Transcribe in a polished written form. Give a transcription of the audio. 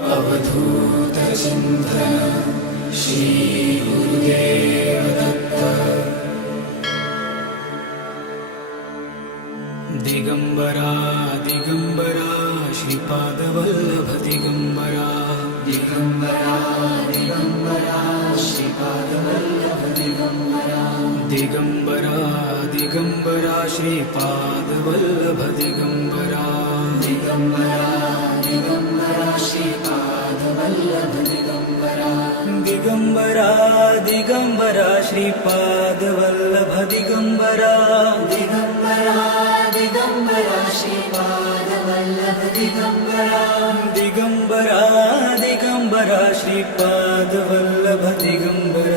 अवधूत चिंतन श्री गुरुदेव दत्त. दिगंबरा दिगंबरा श्रीपाद वल्लभ दिगंबरा. दिगंबरा दिगंबरा श्रीपाद वल्लभ दिगंबरा. दिगंबरा दिगंबरा श्रीपाद वल्लभ दिगंबरा. दिगंबरा दिगंबरा श्रीपाद वल्लभ दिगंबरा. दिगंबरा दिगंबरा श्रीपाद वल्लभ दिगंबरा. दिगंबरा दिगंबरा श्रीपाद वल्लभ दिगंबरा. दिगंबरा दिगंबरा श्रीपाद वल्लभ दिगंबरा.